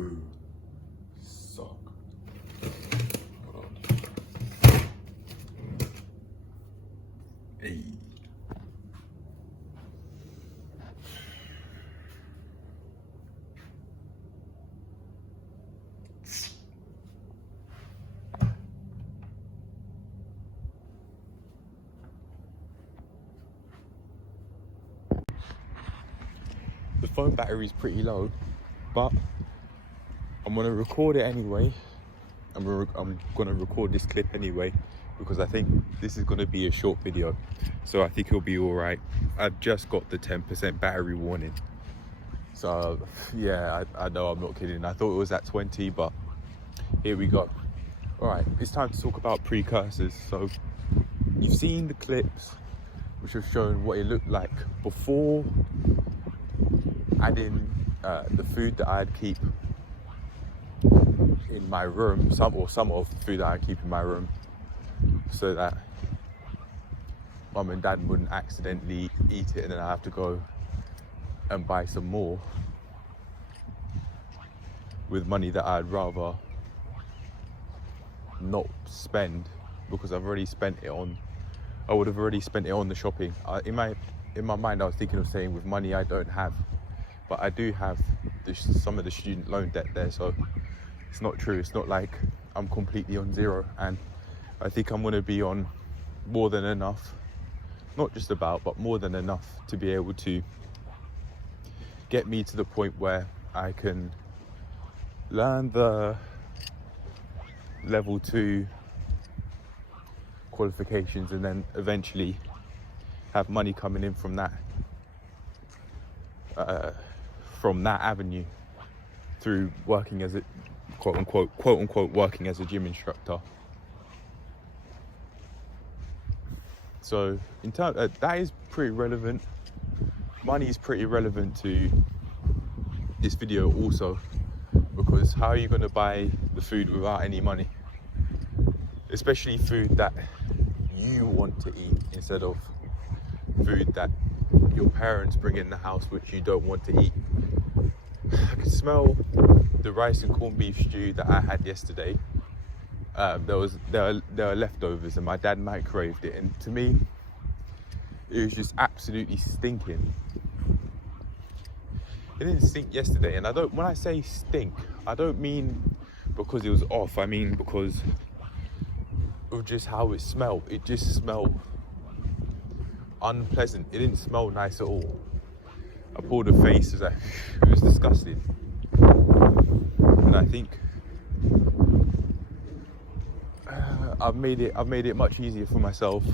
Boom. Suck. Hold on. Hey. The phone battery is pretty low, but I'm gonna record it anyway. I'm gonna record this clip anyway because I think this is gonna be a short video, so I think it'll be all right. I've just got the 10% battery warning, so yeah, I know I'm not kidding. I thought it was at 20, but here we go. All right, it's time to talk about Precursors. So you've seen the clips which have shown what it looked like before adding the food that I'd keep in my room, some of the food that I keep in my room, so that mum and dad wouldn't accidentally eat it and then I have to go and buy some more with money that I'd rather not spend, because I've already spent it on, I would have already spent it on the shopping. In my mind I was thinking of saying with money I don't have, but I do have some of the student loan debt there, so it's not true. It's not like I'm completely on zero, and I think I'm going to be on more than enough, not just about, but more than enough to be able to get me to the point where I can learn the level 2 qualifications and then eventually have money coming in from that avenue through working as a quote unquote working as a gym instructor. So in terms that is pretty relevant. Money is pretty relevant to this video also, because how are you going to buy the food without any money, especially food that you want to eat instead of food that your parents bring in the house which you don't want to eat. I can smell the rice and corned beef stew that I had yesterday. There were leftovers and my dad microwaved it, and to me it was just absolutely stinking. It didn't stink yesterday, and when I say stink, I don't mean because it was off, I mean because of just how it smelled. It just smelled unpleasant. It didn't smell nice at all. I pulled a face, it was disgusting. And I think I've made it much easier for myself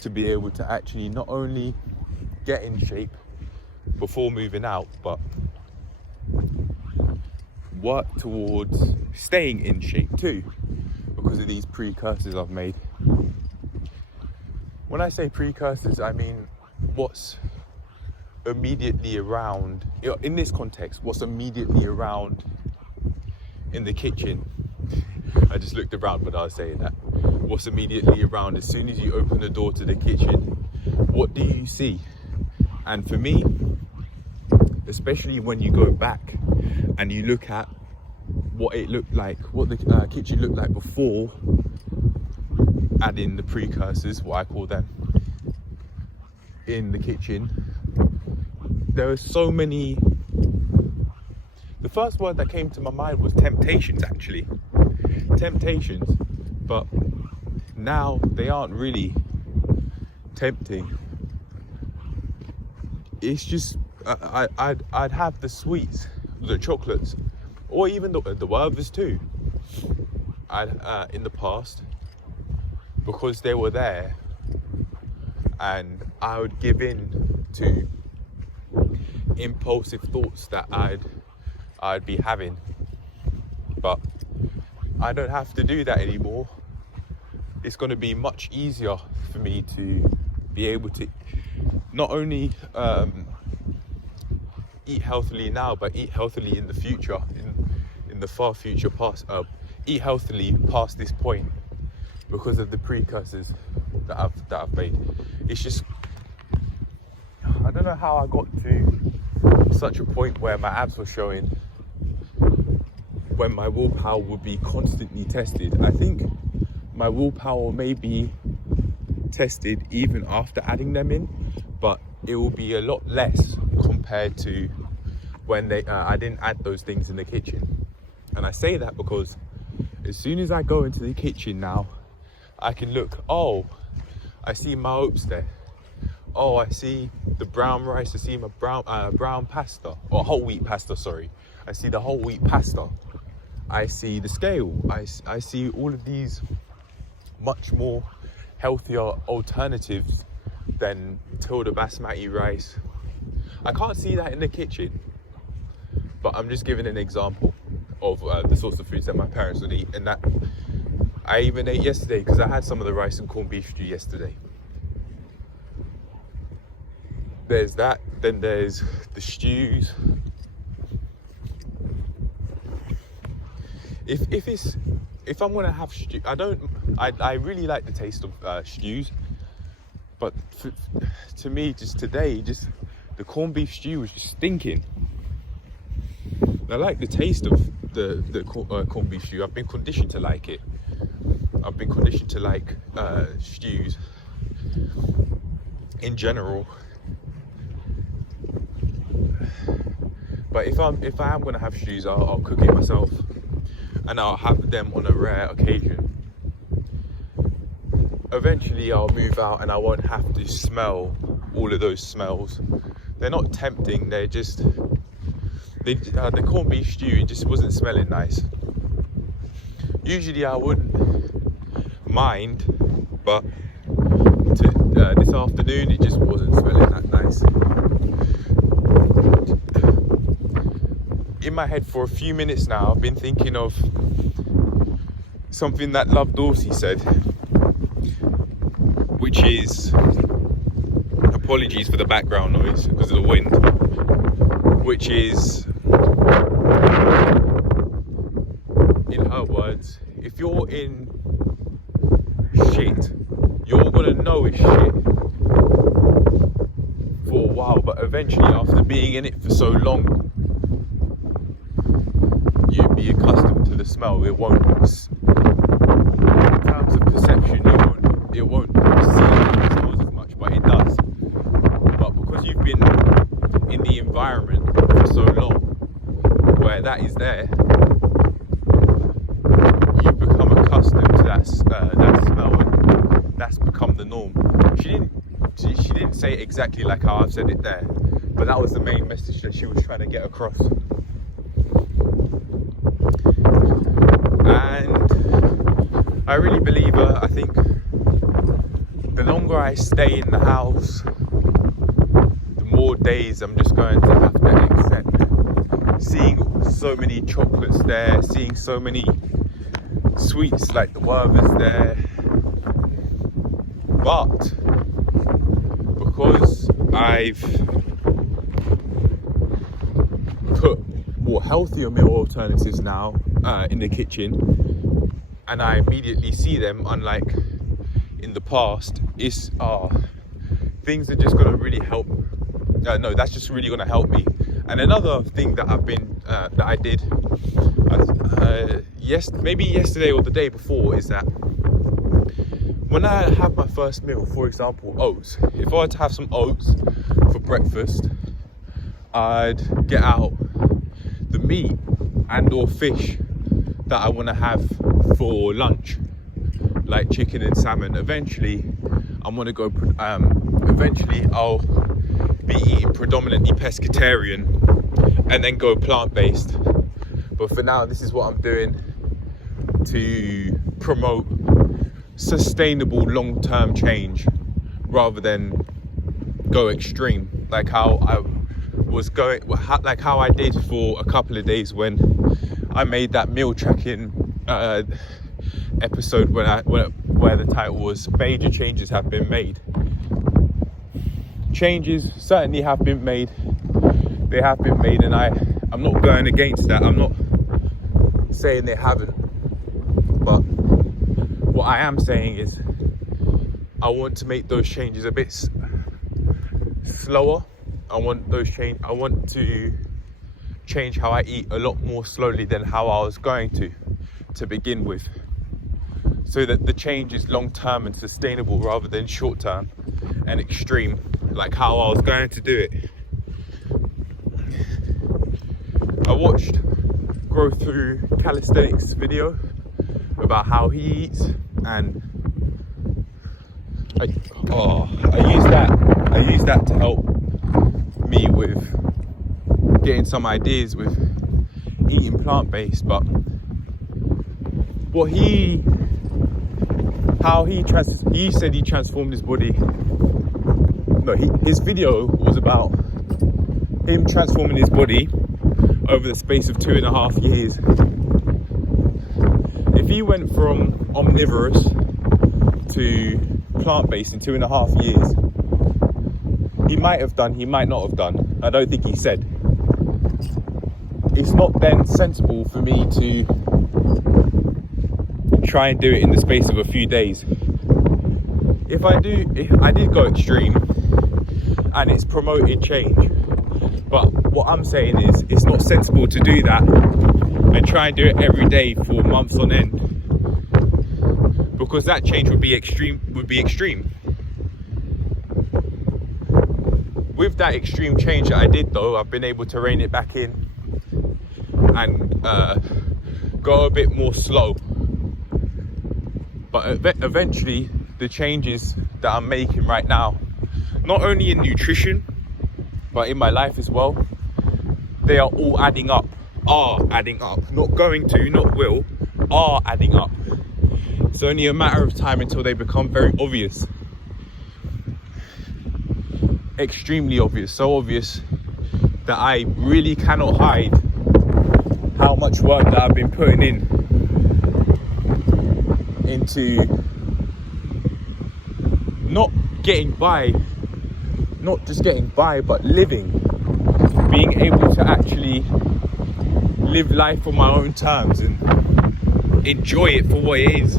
to be able to actually not only get in shape before moving out, but work towards staying in shape too, because of these precursors I've made. When I say precursors, I mean what's immediately around, in this context, what's immediately around in the kitchen. I just looked around when I was saying that. What's immediately around, as soon as you open the door to the kitchen, what do you see? And for me, especially when you go back and you look at what it looked like, what the kitchen looked like before adding the precursors, what I call them, in the kitchen, there are so many. The first word that came to my mind was temptations, actually. Temptations, but now they aren't really tempting. It's just I'd have the sweets, the chocolates, or even the wafers too. In the past, because they were there, and I would give in to impulsive thoughts that I'd be having. But I don't have to do that anymore. It's going to be much easier for me to be able to not only eat healthily now, but eat healthily in the future, in the far future past. Eat healthily past this point because of the precursors that I've made. It's just, I don't know how I got to such a point where my abs were showing, when my willpower would be constantly tested. I think my willpower may be tested even after adding them in, but it will be a lot less compared to when I didn't add those things in the kitchen. And I say that because as soon as I go into the kitchen now, I can look, oh, I see my oats there. Oh, I see the brown rice, I see my brown pasta, or whole wheat pasta, sorry. I see the whole wheat pasta. I see the scale. I see all of these much more healthier alternatives than Tilda basmati rice. I can't see that in the kitchen, but I'm just giving an example of the sorts of foods that my parents would eat, and that I even ate yesterday because I had some of the rice and corned beef stew yesterday. There's that, then there's the stews. If I'm gonna have stew, I really like the taste of stews, but to me, just today, just the corned beef stew was just stinking. I like the taste of the corned beef stew. I've been conditioned to like it. I've been conditioned to like stews in general. But if I am gonna have stews, I'll cook it myself, and I'll have them on a rare occasion. Eventually I'll move out and I won't have to smell all of those smells. They're not tempting, they're just the corned beef stew, it just wasn't smelling nice. Usually I wouldn't mind, but this afternoon it just wasn't smelling that nice. In my head for a few minutes now, I've been thinking of something that Love Dorsey said, which is, apologies for the background noise because of the wind, which is, in her words, if you're in shit, you're gonna know it's shit for a while, but eventually after being in it for so long, you'd be accustomed to the smell. It won't, in terms of perception, it won't see it smells as much, but it does. But because you've been in the environment for so long where that is there, you become accustomed to that smell, and that's become the norm. She didn't say it exactly like how I've said it there, but that was the main message that she was trying to get across. And I really believe her. I think the longer I stay in the house, the more days I'm just going to have to accept seeing so many chocolates there, seeing so many sweets like the Werther's there. But because I've put more healthier meal alternatives now in the kitchen, and I immediately see them, unlike in the past, things are just going to really help. That's just really going to help me. And another thing that I did maybe yesterday or the day before, is that when I have my first meal, for example, oats, if I were to have some oats for breakfast, I'd get out the meat and or fish that I want to have for lunch, like chicken and salmon. Eventually I'll be eating predominantly pescatarian and then go plant-based. But for now, this is what I'm doing to promote sustainable long-term change rather than go extreme, like how I did for a couple of days when I made that meal tracking episode where the title was "Major Changes Have Been Made." Changes certainly have been made. They have been made, and I'm not going against that. I'm not saying they haven't, but what I am saying is I want to make those changes a bit slower. I want to change how I eat a lot more slowly than how I was going to begin with, so that the change is long-term and sustainable rather than short-term and extreme, like how I was going to do it. I watched Grow Through Calisthenics video about how he eats, and I use that to help me with getting some ideas with eating plant-based. But he said he transformed his body. No, his video was about him transforming his body over the space of 2.5 years. If he went from omnivorous to plant-based in 2.5 years, he might have done, he might not have done. I don't think he said. It's not then sensible for me to try and do it in the space of a few days. If I did go extreme and it's promoted change, but what I'm saying is it's not sensible to do that and try and do it every day for months on end, because that change would be extreme. With that extreme change that I did, though, I've been able to rein it back in and go a bit more slow. But eventually, the changes that I'm making right now, not only in nutrition, but in my life as well, they are all adding up. Not going to, not will, are adding up. It's only a matter of time until they become very obvious. Extremely obvious, so obvious that I really cannot hide how much work that I've been putting into not just getting by, but living, being able to actually live life on my own terms and enjoy it for what it is,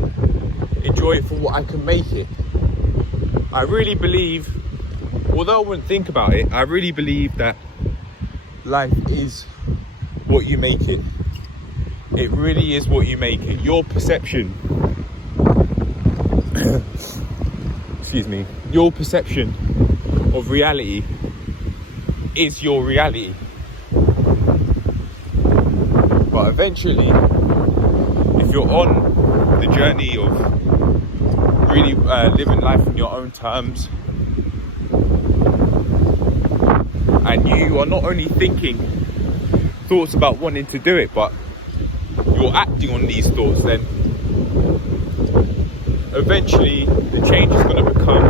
enjoy it for what I can make it. I really believe, although I wouldn't think about it, I really believe that life is what you make it. It really is what you make it. Your perception your perception of reality is your reality. But eventually, if you're on the journey of really living life on your own terms, and you are not only thinking thoughts about wanting to do it, but you're acting on these thoughts, then eventually the change is going to become,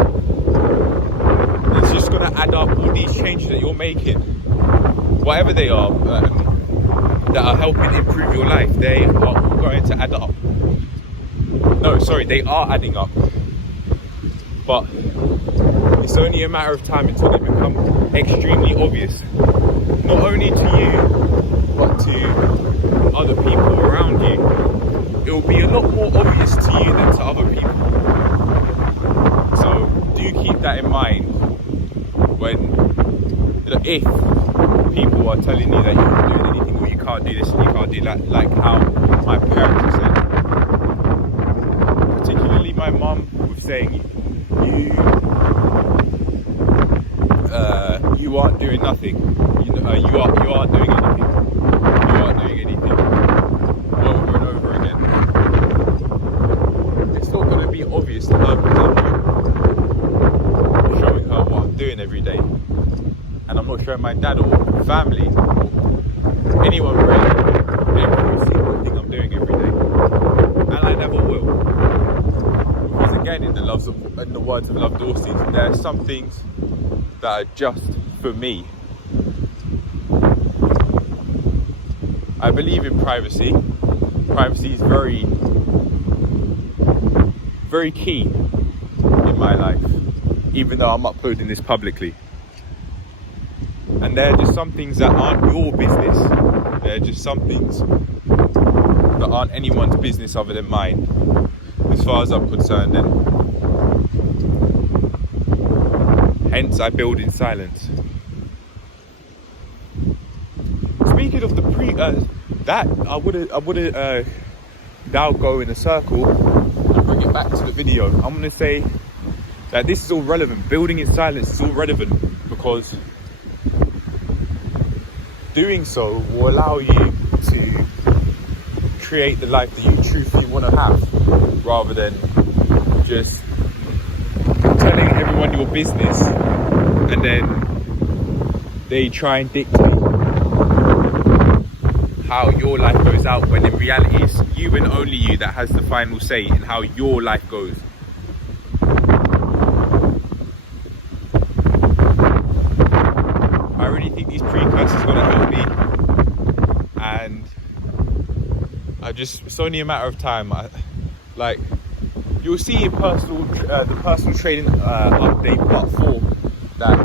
it's just going to add up. All these changes that you're making, whatever they are, that are helping improve your life, they are all going to add up. They are adding up. But it's only a matter of time until they become extremely obvious, not only to you, but to other people around you. It will be a lot more obvious to you than to other people. So do keep that in mind if people are telling you that you're not doing anything, or you can't do this and you can't do that, like how my parents said. Particularly my mum was saying, you aren't doing nothing. You aren't doing anything. You aren't doing anything. Over and over again. It's not going to be obvious to her because I'm showing her what I'm doing every day, and I'm not showing my dad or family or anyone really every single thing I'm doing every day, and I never will. Because again, in the words of Love Dawson, there are some things that are just for me. I believe in privacy. Privacy is very, very key in my life, even though I'm uploading this publicly. And there are just some things that aren't your business. There are just some things that aren't anyone's business other than mine, as far as I'm concerned. And hence I build in silence. Speaking of the that I would now go in a circle and bring it back to the video. I'm gonna say that this is all relevant. Building in silence is all relevant because doing so will allow you to create the life that you truthfully want to have, rather than just telling everyone your business and then they try and dictate how your life goes out, when in reality it's you and only you that has the final say in how your life goes. I really think these precursors are going to help me, and it's only a matter of time. Like, you'll see in the personal training update part 4 that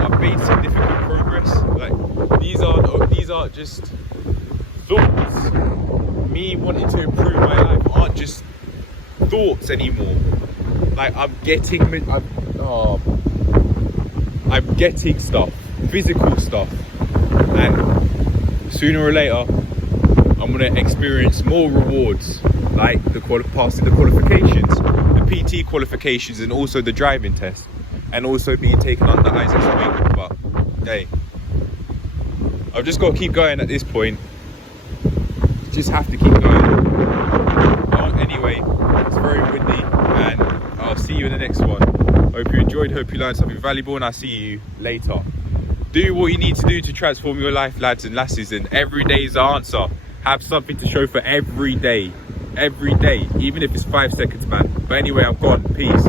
I've made significant progress. Like, these are just thoughts. Me wanting to improve my life aren't just thoughts anymore. Like, I'm getting stuff, physical stuff, and sooner or later I'm gonna experience more rewards, like passing the qualifications, the PT qualifications, and also the driving test, and also being taken under Isaac's wing. But hey, I've just got to keep going at this point. Just have to keep going. Anyway, it's very windy, and I'll see you in the next one. Hope you enjoyed, hope you learned something valuable, and I'll see you later. Do what you need to do to transform your life, lads and lasses, and every day's the answer. Have something to show for every day, even if it's 5 seconds, man. But anyway, I'm gone. Peace.